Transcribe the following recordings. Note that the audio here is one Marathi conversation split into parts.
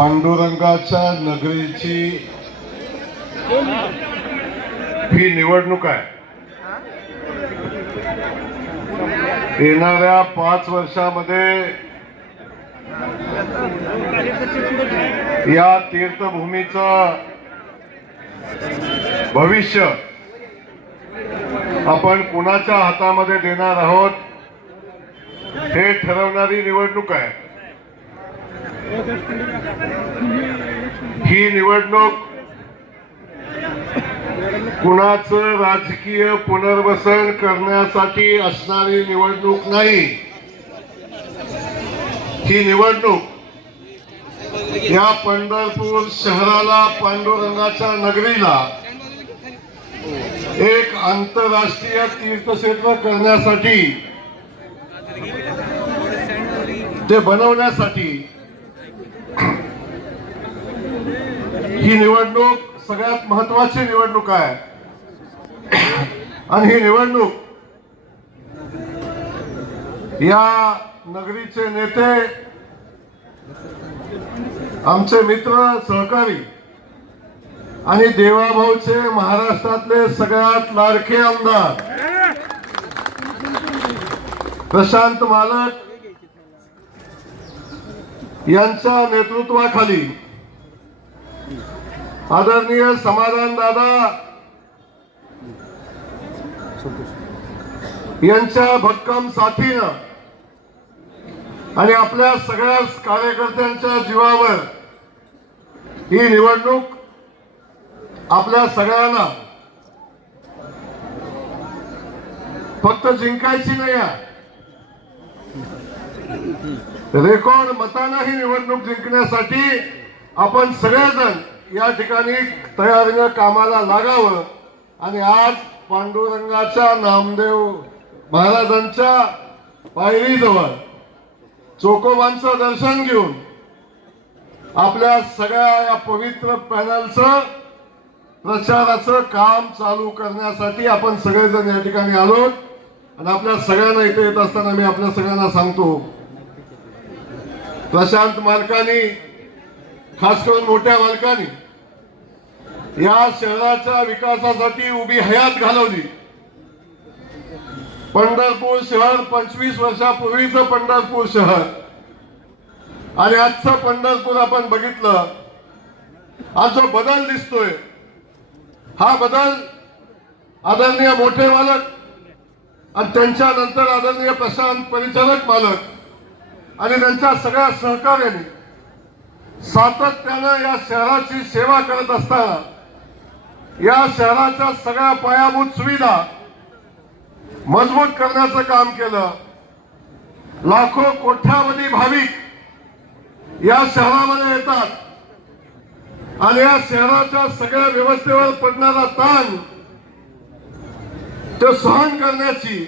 पांडुरंगाच्या नगरीची ही निवडणूक आहे येणाऱ्या पाच वर्षामध्ये या तीर्थभूमीचा भविष्य आपण कुणाच्या हातामध्ये देणार आहोत हे ठरवणारी निवडणूक आहे ही निवडणूक कुणाचं राजकीय पुनर्वसन करण्यासाठी असणारी निवडणूक नाही ही निवडणूक या पंढरपूर शहराला पांडुरंगाच्या नगरीला एक आंतरराष्ट्रीय तीर्थक्षेत्र करण्यासाठी ते बनवण्यासाठी ही निवडणूक सगळ्यात महत्वाची निवडणूक आहे आणि ही निवडणूक या नगरीचे नेते आमचे मित्र सहकारी आणि देवाभाऊचे महाराष्ट्रातले सगळ्यात लाडके आमदार प्रशांत मालक यांच्या नेतृत्वाखाली आदरणीय समाधान दादा यांच्या भक्कम साथीनं आणि आपल्या सगळ्या कार्यकर्त्यांच्या जीवावर ही निवडणूक आपल्या सगळ्यांना फक्त जिंकायची नाही रेकॉर्ड मतांना ही निवडणूक जिंकण्यासाठी आपण सगळेजण या ठिकाणी तयारीनं कामाला लागावं आणि आज पांडुरंगाच्या नामदेव महाराजांच्या पायरीजवळ चोकोबांचं दर्शन घेऊन आपल्या सगळ्या या पवित्र पॅनलचं प्रचाराचं काम चालू करण्यासाठी आपण सगळेजण या ठिकाणी आलो आणि आपल्या सगळ्यांना इथे येत असताना मी आपल्या सगळ्यांना सांगतो प्रशांत मालकानी खास करून मोठ्या मालकांनी या शहराच्या विकासासाठी उभी हयात घालवली पंढरपूर शहर पंचवीस वर्षापूर्वीच पंढरपूर शहर आणि आजचं पंढरपूर आपण बघितलं आज जो बदल दिसतोय हा बदल आदरणीय मोठे मालक आणि त्यांच्यानंतर आदरणीय प्रशांत परिचालक मालक आणि त्यांच्या सगळ्या सहकार्याने सातत्यानं या शहराची सेवा करत असताना या शहराच्या सगळ्या पायाभूत सुविधा मजबूत करण्याचं काम केलं लाखो कोठ्यावधी भाविक या शहरामध्ये येतात आणि या शहराच्या सगळ्या व्यवस्थेवर पडणारा ताण ते सहन करण्याची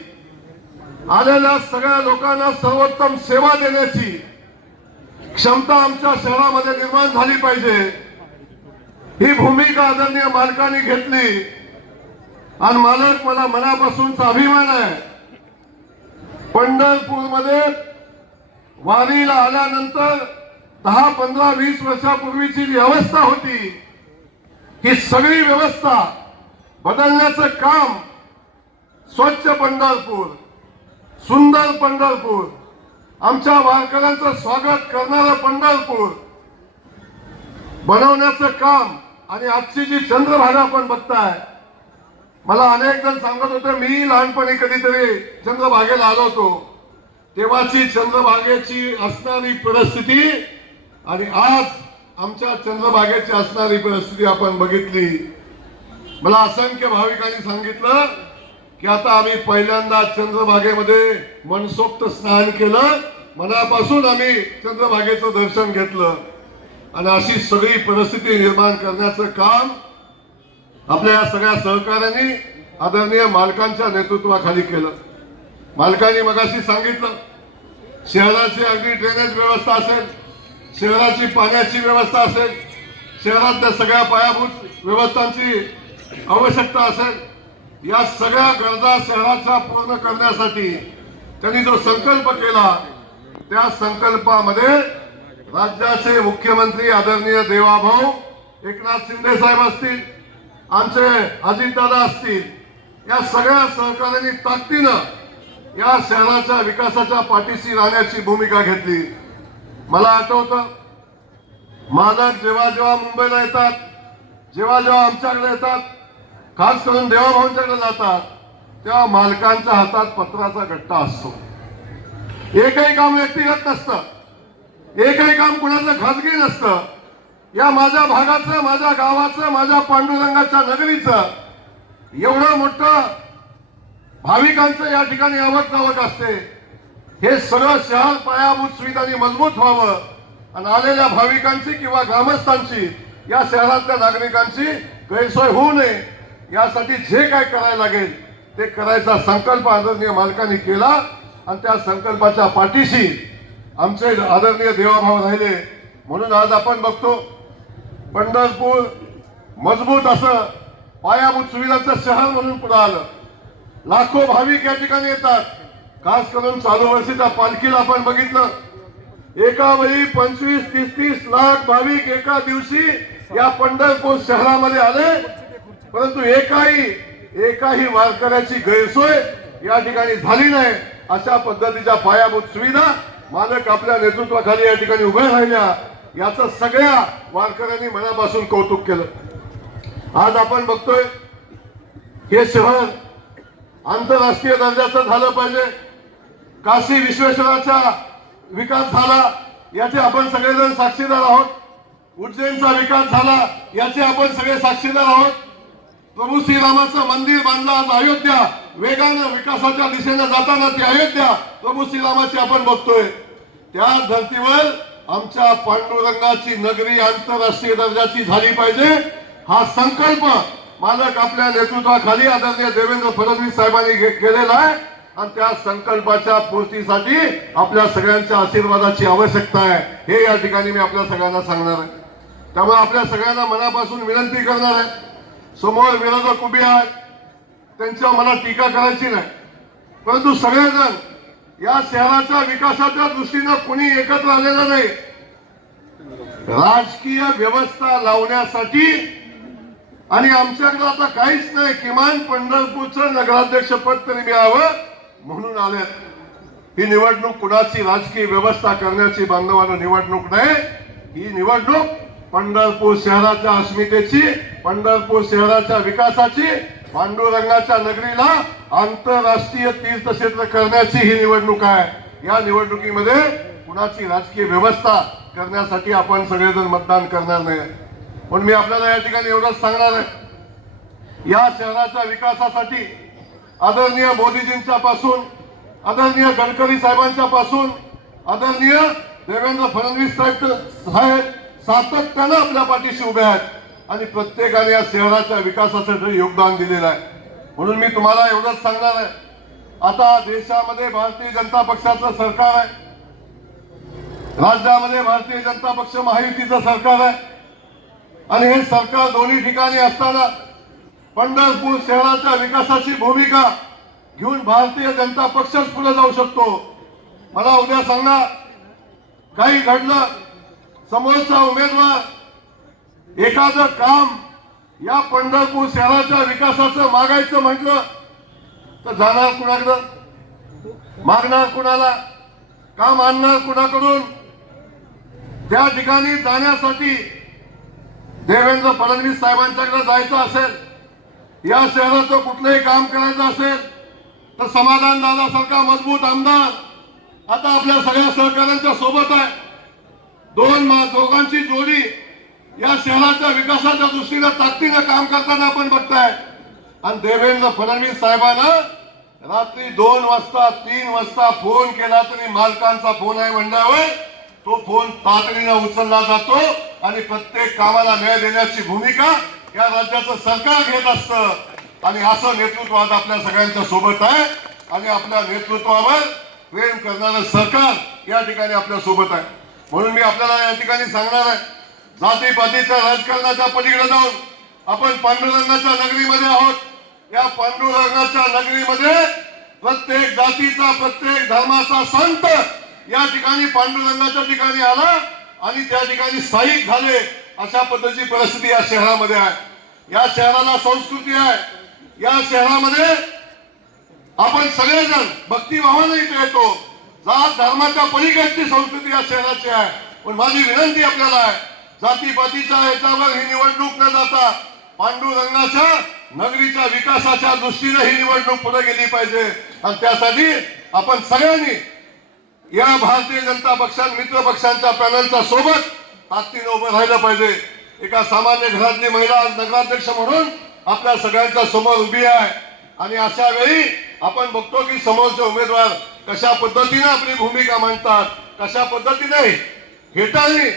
आलेल्या सगळ्या लोकांना सर्वोत्तम सेवा देण्याची क्षमता आमच्या शहरामध्ये निर्माण झाली पाहिजे ही भूमिका आदरणीय मालकाने घेतली आणि मालक मला मनापासूनचा अभिमान आहे पंढरपूरमध्ये वारीला आल्यानंतर दहा पंधरा वीस वर्षापूर्वीची व्यवस्था होती ही सगळी व्यवस्था बदलण्याचं काम स्वच्छ पंढरपूर सुंदर पंढरपूर आमच्या वारकऱ्यांचं स्वागत करणारा पंढरपूर बनवण्याचं काम आणि आजची जी चंद्रभागा आपण बघताय मला अनेक जण सांगत होते मी लहानपणी कधीतरी चंद्रभागेला आलो होतो तेव्हाची चंद्रभागेची असणारी परिस्थिती आणि आज आमच्या चंद्रभागेची असणारी परिस्थिती आपण बघितली मला असंख्य भाविकांनी सांगितलं की आता आम्ही पहिल्यांदा चंद्रभागेमध्ये मनसोक्त स्नान केलं मनापासून आम्ही चंद्रभागेचं दर्शन घेतलं आणि अशी सगळी परिस्थिती निर्माण करण्याचं काम आपल्या या सगळ्या सहकाऱ्यांनी आदरणीय मालकांच्या नेतृत्वाखाली केलं मालकांनी मगाशी सांगितलं शहराची अगदी ड्रेनेज व्यवस्था असेल शहराची पाण्याची व्यवस्था असेल शहरातल्या सगळ्या पायाभूत व्यवस्थांची आवश्यकता असेल या सगळ्या गरजा शहराच्या पूर्ण करण्यासाठी त्यांनी जो संकल्प केला त्या संकल्पामध्ये राज्याचे मुख्यमंत्री आदरणीय देवाभाऊ एकनाथ शिंदे साहेब असतील आमचे अजितदादा असतील या सगळ्या सहकार्यांनी ताकदीनं या शहराच्या विकासाच्या पाठीशी राहण्याची भूमिका घेतली मला आठवतं माझा जेव्हा जेव्हा मुंबईला येतात जेव्हा जेव्हा आमच्याकडे येतात खास करून देवाभाऊंच्याकडे जातात तेव्हा मालकांच्या हातात पत्राचा गट्टा असतो एकही काम व्यक्तिगत नसतं एकही काम कुणाचं खाजगी नसतं या माझ्या भागाचं माझ्या गावाचं माझ्या पांडुरंगाच्या नगरीचं एवढं मोठं भाविकांचं या ठिकाणी आवक जावत असते हे सगळं शहर पायाभूत सुविधांनी मजबूत व्हावं आणि आलेल्या भाविकांची किंवा ग्रामस्थांची या शहरातल्या नागरिकांची गैरसोय होऊ नये यासाठी जे काय करायला लागेल ते करायचा संकल्प आदरणीय मालकांनी केला आणि त्या संकल्पाच्या पाठीशी आमचे आदरणीय देवाभाव राहिले म्हणून आज आपण बघतो पंढरपूर मजबूत असं पायाभूत सुविधांचं शहर म्हणून पुढे आलं लाखो भाविक या ठिकाणी येतात खास करून चालू वर्षीच्या पालखीला आपण बघितलं एका वेळी पंचवीस तीस तीस लाख भाविक एका दिवशी या पंढरपूर शहरामध्ये आले परंतु एकाही एकाही वारकऱ्याची गैरसोय या ठिकाणी झाली नाही अशा पद्धतीच्या पायाभूत सुविधा मालक आपल्या नेतृत्वाखाली या ठिकाणी उभ्या राहिल्या याचं सगळ्या वारकऱ्यांनी मनापासून कौतुक केलं आज आपण बघतोय हे शहर आंतरराष्ट्रीय दर्जाचं झालं पाहिजे काशी विश्वेश्वराचा विकास झाला याचे आपण सगळेजण साक्षीदार आहोत उज्जैनचा विकास झाला याचे आपण सगळे साक्षीदार आहोत प्रभू श्रीरामाचं मंदिर बांधलं आज अयोध्या वेगानं विकासाच्या दिशेने जाताना ती अयोध्या प्रभू श्रीरामाची आपण बघतोय त्या धर्तीवर आमच्या पांडुरंगाची नगरी आंतरराष्ट्रीय दर्जाची झाली पाहिजे हा संकल्प मालक आपल्या नेतृत्वाखाली आदरणीय देवेंद्र फडणवीस साहेबांनी केलेला आहे आणि त्या संकल्पाच्या पूर्तीसाठी आपल्या सगळ्यांच्या आशीर्वादाची आवश्यकता आहे हे या ठिकाणी मी आपल्या सगळ्यांना सांगणार आहे त्यामुळे आपल्या सगळ्यांना मनापासून विनंती करणार आहे समोर विरोधक उभी आहे त्यांच्या मनात टीका करायची नाही परंतु सगळेजण या शहराच्या विकासाच्या दृष्टीनं कुणी एकत्र आलेलं नाही राजकीय व्यवस्था लावण्यासाठी आणि आमच्याकडे आता काहीच नाही किमान पंढरपूरचं नगराध्यक्ष पद तरी मिळावं म्हणून आले ही निवडणूक कुणाची राजकीय व्यवस्था करण्याची बांधवानं निवडणूक नाही ही निवडणूक पंढरपूर शहराच्या अस्मितेची पंढरपूर शहराच्या विकासाची पांडुरंगाच्या नगरीला आंतरराष्ट्रीय तीर्थक्षेत्र करण्याची ही निवडणूक आहे या निवडणुकीमध्ये कुणाची राजकीय व्यवस्था करण्यासाठी आपण सगळेजण मतदान करणार नाही पण मी आपल्याला या ठिकाणी एवढंच सांगणार आहे या शहराच्या विकासासाठी आदरणीय मोदीजींच्या पासून आदरणीय गडकरी साहेबांच्या पासून आदरणीय देवेंद्र फडणवीस साहेब साहेब सातत्यानं आपल्या पाठीशी उभे आहेत आणि प्रत्येकाने या शहराच्या विकासासाठी योगदान दिलेलं आहे म्हणून मी तुम्हाला एवढंच सांगणार आहे आता देशामध्ये भारतीय जनता पक्षाचं सरकार आहे राज्यामध्ये भारतीय जनता पक्ष महायुतीचं सरकार आहे आणि हे सरकार दोन्ही ठिकाणी असताना पंढरपूर शहराच्या विकासाची भूमिका घेऊन भारतीय जनता पक्षच पुढे जाऊ शकतो मला उद्या सांगा काही घडलं समोरचा उमेदवार एखादं काम या पंढरपूर शहराच्या विकासाचं मागायचं म्हटलं तर जाणार कुणाकडं मागणार कुणाला काम आणणार कुणाकडून त्या ठिकाणी जाण्यासाठी देवेंद्र फडणवीस साहेबांच्याकडे जायचं असेल या शहराचं कुठलंही काम करायचं असेल तर समाधान दादासारखा मजबूत आमदार आता आपल्या सगळ्या सहकाऱ्यांच्या सोबत आहे दोन दोघांची जोडी या शहराच्या विकासाच्या दृष्टीनं ताकदीनं काम करताना आपण बघताय आणि देवेंद्र फडणवीस साहेबांना रात्री दोन वाजता तीन वाजता फोन केला तरी मालकांचा फोन आहे म्हणल्यावर तो फोन तातडीनं उचलला जातो आणि प्रत्येक कामाला न्याय देण्याची भूमिका या राज्याचं सरकार घेत असतं आणि असं नेतृत्व आज आपल्या सगळ्यांच्या सोबत आहे आणि आपल्या नेतृत्वावर प्रेम करणारं सरकार या ठिकाणी आपल्या सोबत आहे म्हणून मी आपल्याला या ठिकाणी सांगणार आहे जातीपातीच्या राजकारणाच्या पलीकडे जाऊन आपण पांडुरंगाच्या नगरीमध्ये आहोत या पांडुरंगाच्या नगरीमध्ये प्रत्येक जातीचा प्रत्येक धर्माचा संत या ठिकाणी पांडुरंगाच्या ठिकाणी आला आणि त्या ठिकाणी स्थायिक झाले अशा पद्धतीची परिस्थिती या शहरामध्ये आहे या शहराला संस्कृती आहे या शहरामध्ये आपण सगळेजण भक्तीभावाने इथे येतो जात धर्माच्या पलीकडची संस्कृती या शहराची आहे पण माझी विनंती आपल्याला आहे जातीपातीच्या ह्याच्यावर ही निवडणूक न जाता पांडुरंगाच्या नगरीच्या विकासाच्या दृष्टीने ही निवडणूक पुढे गेली पाहिजे आणि त्यासाठी आपण सगळ्यांनी या भारतीय जनता पक्षात मित्र पक्षांच्या पॅनलच्या सोबत ताकदीनं उभं राहिलं पाहिजे एका सामान्य घरातली महिला नगराध्यक्ष म्हणून आपल्या सगळ्यांच्या समोर उभी आहे आणि अशा वेळी आपण बघतो की समोरचे उमेदवार कशा पद्धतीने आपली भूमिका मांडतात कशा पद्धतीने हेटाळी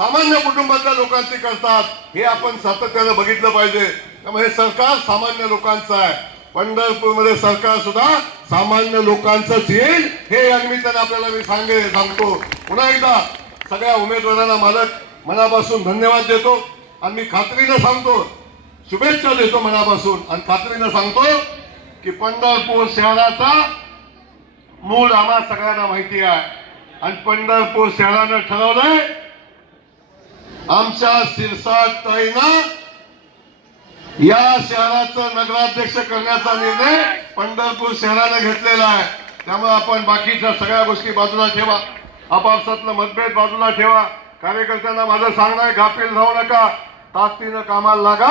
सामान्य कुटुंबातल्या लोकांची करतात हे आपण सातत्यानं बघितलं पाहिजे त्यामुळे हे सरकार सामान्य लोकांचं आहे पंढरपूरमध्ये सरकार सुद्धा सामान्य लोकांचंच येईल हे या निमित्ताने आपल्याला मी सांगे सांगतो पुन्हा एकदा सगळ्या उमेदवारांना मालक मनापासून धन्यवाद देतो आणि मी खात्रीनं सांगतो शुभेच्छा देतो मनापासून आणि खात्रीनं सांगतो की पंढरपूर शहराचा मूळ आम्हाला सगळ्यांना माहिती आहे आणि पंढरपूर शहरानं ठरवलंय आमच्या सिरसा ताईना या शहराचं नगराध्यक्ष करण्याचा निर्णय पंढरपूर शहराने घेतलेला आहे त्यामुळे आपण बाकीच्या सगळ्या गोष्टी बाजूला ठेवा आपापसातलं मतभेद बाजूला ठेवा कार्यकर्त्यांना माझं सांगणं आहे गाफील जाऊ नका ताकदीनं कामाला लागा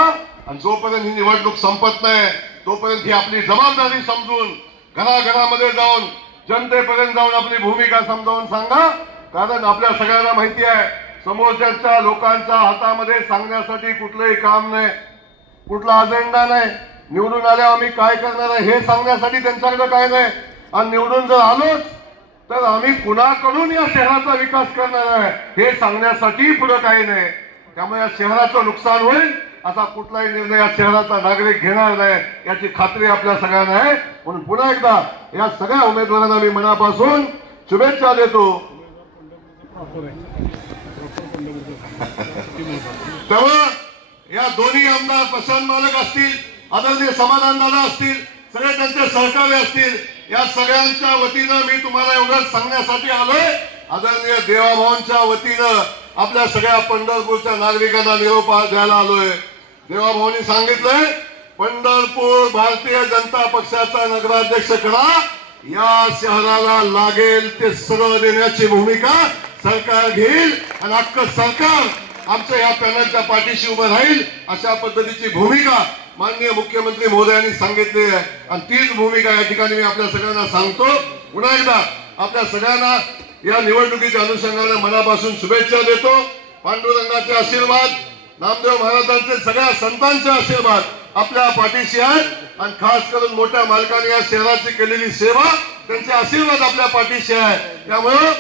आणि जोपर्यंत ही निवडणूक संपत नाही तोपर्यंत ही आपली जबाबदारी समजून घराघरामध्ये जाऊन जनतेपर्यंत जाऊन आपली भूमिका समजावून सांगा कारण आपल्या सगळ्यांना माहिती आहे समोरच्या लोकांच्या हातामध्ये सांगण्यासाठी कुठलंही काम नाही कुठला अजेंडा नाही निवडून आल्यावर आम्ही काय करणार आहे हे सांगण्यासाठी त्यांच्याकडे काय नाही आणि निवडून जर आलोच तर आम्ही कुणाकडून या शहराचा विकास करणार आहे हे सांगण्यासाठी पुढे काही नाही त्यामुळे या शहराचं नुकसान होईल असा कुठलाही निर्णय या शहराचा नागरिक घेणार नाही याची खात्री आपल्या सगळ्यांना आहे म्हणून पुन्हा एकदा या सगळ्या उमेदवारांना मी मनापासून शुभेच्छा देतो तेव्हा या दोन्ही आमदार प्रशांत मालक असतील आदरणीय समाधान दादा असतील सगळे त्यांचे सहकार्य असतील या सगळ्यांच्या वतीनं मी तुम्हाला एवढं सांगण्यासाठी आलोय आदरणीय देवाभावांच्या वतीनं आपल्या सगळ्या पंढरपूरच्या नागरिकांना निरोप द्यायला आलोय देवाभाऊनी सांगितलंय पंढरपूर भारतीय जनता पक्षाचा नगराध्यक्ष कडा या शहराला लागेल ते सरळ देण्याची भूमिका सरकार घेईल आणि अख्खं सरकार आमचं या पॅनलच्या पाठीशी उभं राहील अशा पद्धतीची भूमिका माननीय मुख्यमंत्री महोदयांनी सांगितली आहे आणि तीच भूमिका या ठिकाणी मी आपल्या सगळ्यांना सांगतो पुन्हा एकदा आपल्या सगळ्यांना या निवडणुकीच्या अनुषंगाने मनापासून शुभेच्छा देतो पांडुरंगाचे आशीर्वाद नामदेव महाराजांचे सगळ्या संतांचे आशीर्वाद आपल्या पाठीशी आहेत आणि खास करून मोठ्या मालकाने या शहराची केलेली सेवा त्यांचे आशीर्वाद आपल्या पाठीशी आहे त्यामुळं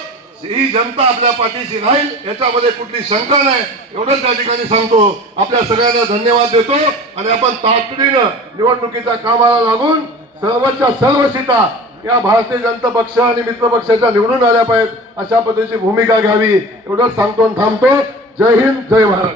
ही जनता आपल्या पाठीशी राहील याच्यामध्ये कुठली शंका नाही एवढंच त्या ठिकाणी सांगतो आपल्या सगळ्यांना धन्यवाद देतो आणि आपण तातडीनं निवडणुकीच्या कामाला लागून सर्वच्या सर्व सीता या भारतीय जनता पक्ष आणि मित्र पक्षाच्या निवडून आल्या पाहिजेत अशा पद्धतीची भूमिका घ्यावी एवढंच सांगतो आणि थांबतो जय हिंद जय भारत